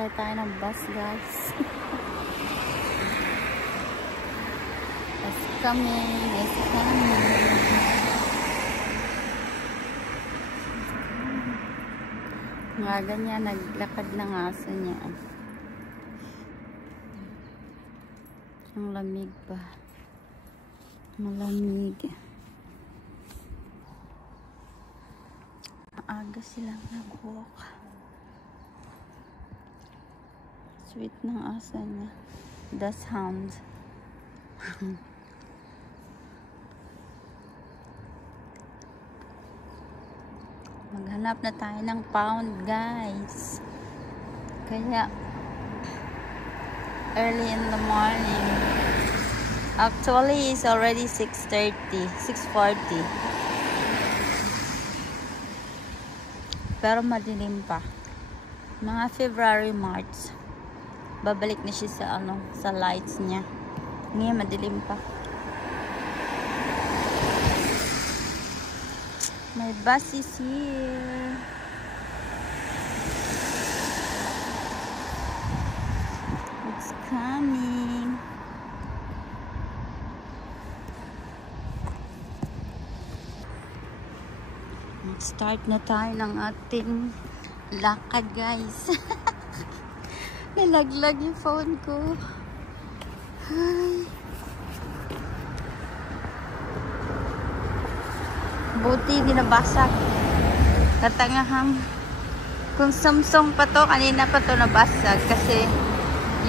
Sakay tayo ng bus, guys. Bus coming. It's coming. Nga ganyan, naglakad ng aso niya. Ang lamig pa. Malamig. Maaga silang nag-walk. Sweet ng asa niya. Das hound. Maghanap na tayo ng pound, guys. Kaya early in the morning. Actually, it's already 6:30, 6:40. Pero madilim pa. Mga February, March. Babalik na siya sa sa lights niya. Ngayon madilim pa. My bus is here. It's coming. Start na tayo ng ating lakad, guys. Nalaglag yung phone ko. Hi. Buti dinabasag. Katangahang. Kung Samsung pa to, kanina pa to nabasag. Kasi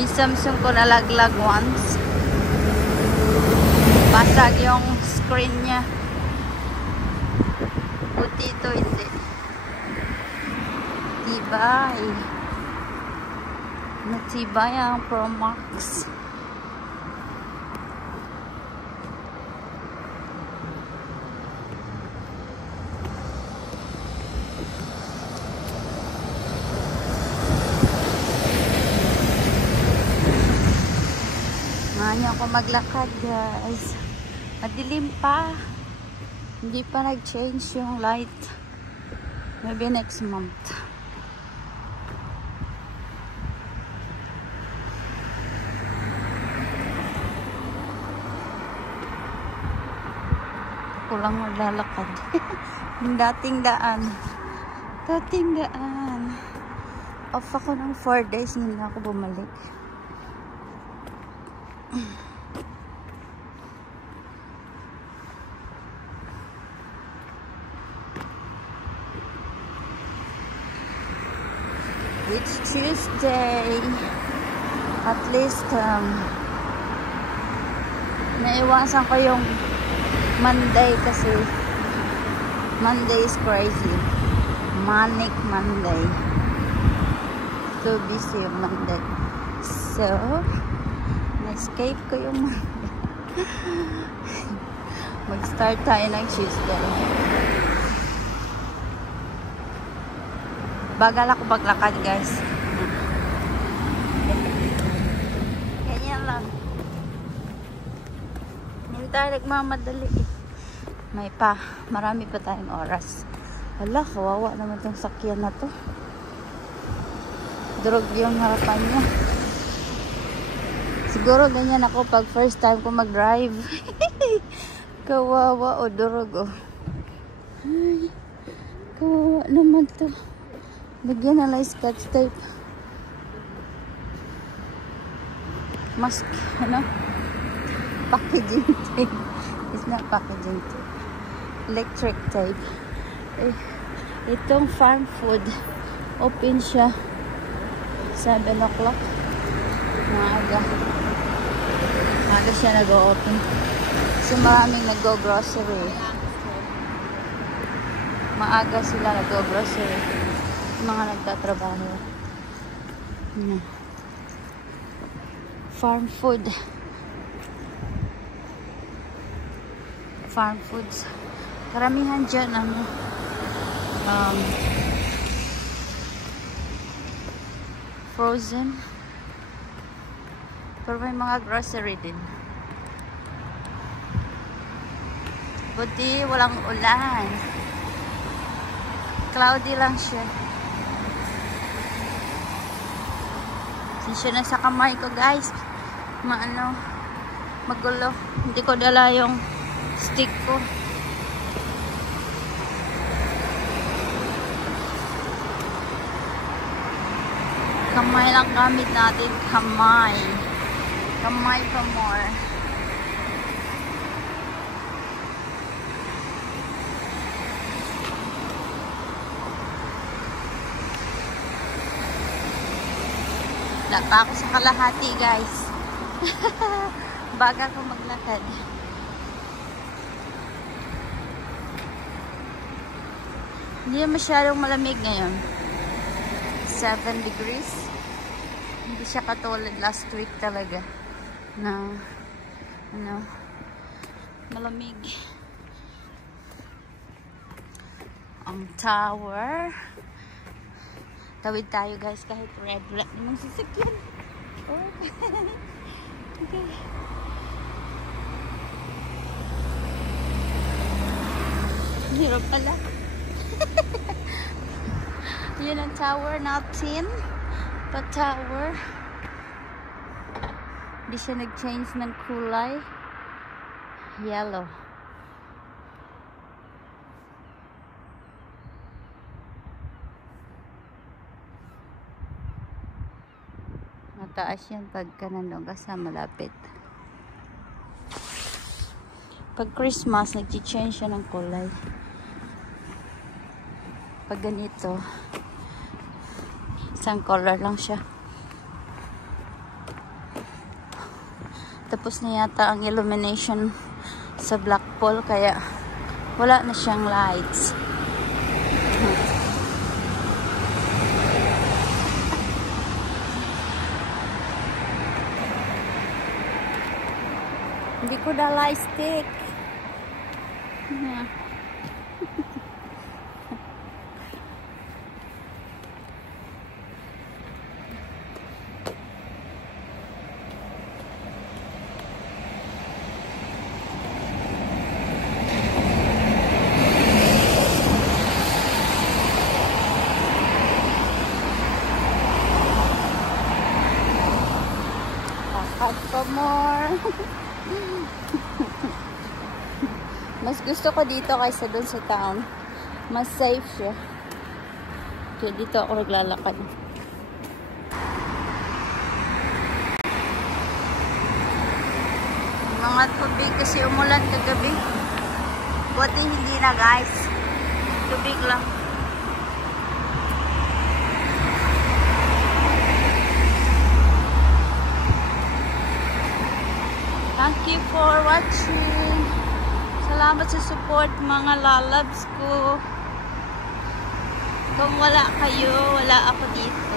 yung Samsung ko nalaglag once. Basag yung screen niya. Buti ito hindi. Tibay. Matibay ang Pro Max. Ngayon ako maglakad, guys. Madilim pa. Hindi pa nag-change yung light. Maybe next month. Kulang maglalakad. Yung dating daan. Dating daan. Off ako ng 4 days. Hindi na ako bumalik. It's Tuesday. At least, naiwasan ko yung Monday kasi Monday is crazy. Manic Monday. So busy yung Monday. So, na-escape ko yung Monday. Mag-start tayo ng Tuesday. Bagal ako paglakad, guys. Ganyan lang. Hindi tayo nagmamadali eh. Marami pa tayong oras. Wala, kawawa naman tong sakyan na to. Durog yung harapan niya. Siguro ganyan ako pag first time ko mag-drive. Kawawa o durog o. Ay, kawawa naman to. Lagyan na lang scotch tape. Mask, packaging tape. It's not packaging tape. Electric tape. Itong farm food. Open siya 7 o'clock. Maaga. Maaga siya nag-open. Kasi maraming nag-go-grocery. Maaga sila nag-go-grocery. Mga nagtatrabaho. Farm food. Farm foods. Karamihan dyan, frozen. Pero may mga grocery din. Buti walang ulan. Cloudy lang siya. Siya na sa kamay ko, guys. Magulo. Hindi ko dala yung stick ko. Kamay lang gamit natin. Kamay. Kamay pa more. Wala pa ako sa kalahati, guys. Baga ko maglakad. Hindi na masyadong malamig ngayon. 7 degrees. Hindi siya katulad last week talaga na malamig. Ang tower. Tawid tayo, guys, kahit red light ng sasakyan. Oh. Okay. Hirap pala. Yun ang tower natin. Pa-tower. Hindi siya nag-change ng kulay. Yellow. Mataas yan pagka nandun ka sa malapit. Pag Christmas, nag-change siya ng kulay. Pag ganito, isang color lang siya. Tapos na yata ang illumination sa Blackpool, kaya wala na siyang lights. Hindi ko dala stick. Lakad pa more. Mas gusto ko dito kaysa dun sa town. Mas safe siya. Kaya dito ako naglalakad. Mga tubig kasi umulan kagabi. Buti hindi na, guys. Tubig lang. Thank you for watching. Salamat sa support, mga lalabs ko. Kung wala kayo, wala ako dito.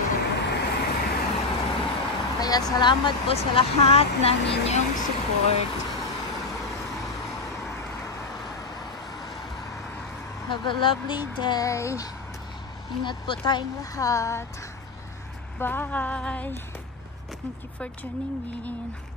Kaya salamat po sa lahat ng inyong support. Have a lovely day. Ingat po tayong lahat. Bye. Thank you for tuning in.